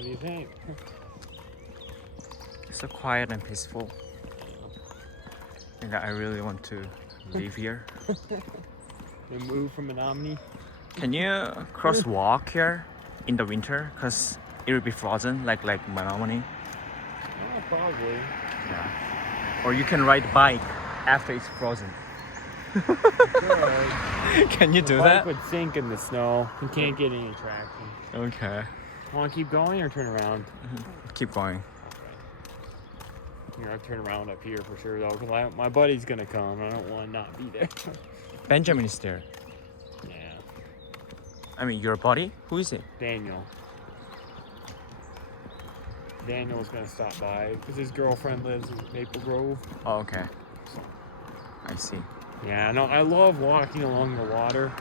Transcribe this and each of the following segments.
What do you think? So quiet and peaceful. And I really want to live here. They moved from Menominee. Can you crosswalk here in the winter? Cause it will be frozen like Menominee. Oh, probably. Yeah. Or you can ride bike after it's frozen. Good. Can you The do bike that? would sink in the snow. You can't get any traction. Okay. Want to keep going or turn around? Keep going. You know, I'll turn around up here for sure though, because my buddy's gonna come. I don't want to not be there. Benjamin is there. Yeah, I mean, your buddy? Who is it? Daniel. Daniel's gonna stop by because his girlfriend lives in Maple Grove. Oh, okay. I see. Yeah, no, I love walking along the water.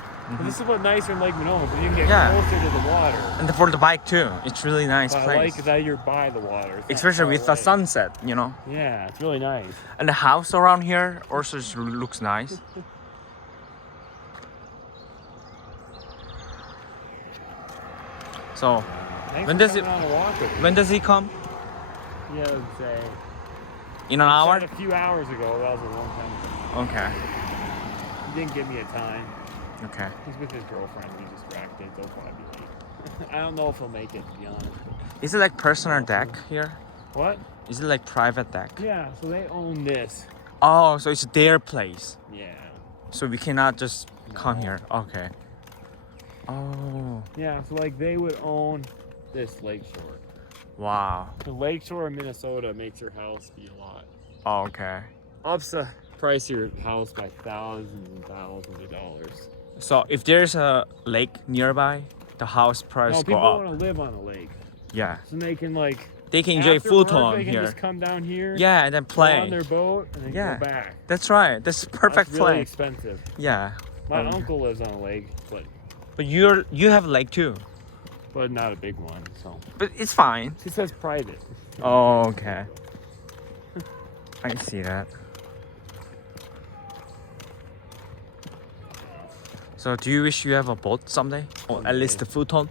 This is what nicer in Lake Monona, because you can get Yeah. closer to the water. And for the bike too. It's really nice But I place. like that you're by the water. It's not Especially far with the away. sunset, you know. Yeah, it's really nice. And the house around here also looks nice. So, Thanks When for does it- coming on a walk with me. when does he come? Yeah, I would say. In an hour? A few hours ago, that was a long time ago. Okay. He didn't give me a time. Okay. He's with his girlfriend. He's distracted. They'll probably be late. I don't know if he'll make it, to be honest. Is it like personal deck here? What? Is it like private deck? Yeah, so they own this. Oh, so it's their place. Yeah. So we cannot just come No. here. Okay. Oh, Yeah, so like they would own this lakeshore. wow. The lakeshore in Minnesota makes your house be a lot. Oh, okay. Ups the price of your house by thousands and thousands of dollars. So if there's a lake nearby, the house price No, go people up. want to live on a lake. Yeah. So they can like They can enjoy after full work, tone they can here. just come down here, Yeah, and then go on play. their boat, and then Yeah. go back. That's right. That's perfect That's really play. expensive. Yeah. My Okay. uncle lives on a lake, But you have a lake too. but not a big one. So But it's fine. it says private. Oh, okay. I see that. So do you wish you have a boat someday? Or at least a futon?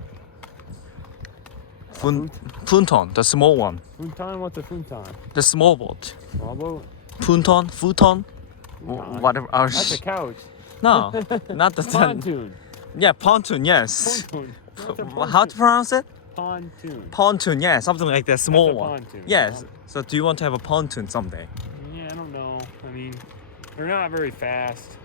Futon, the small one. Funton, what's a funton? The small boat. Small boat? Futon? Futon. Whatever. Oh, That's a couch. no, not the Pontoon. Yeah, pontoon, yes. Pontoon. What's a How to pronounce it? pontoon? Pontoon, yeah, something like that, small That's a one. pontoon. Yes. So do you want to have a pontoon someday? Yeah, I don't know. I mean, they're not very fast.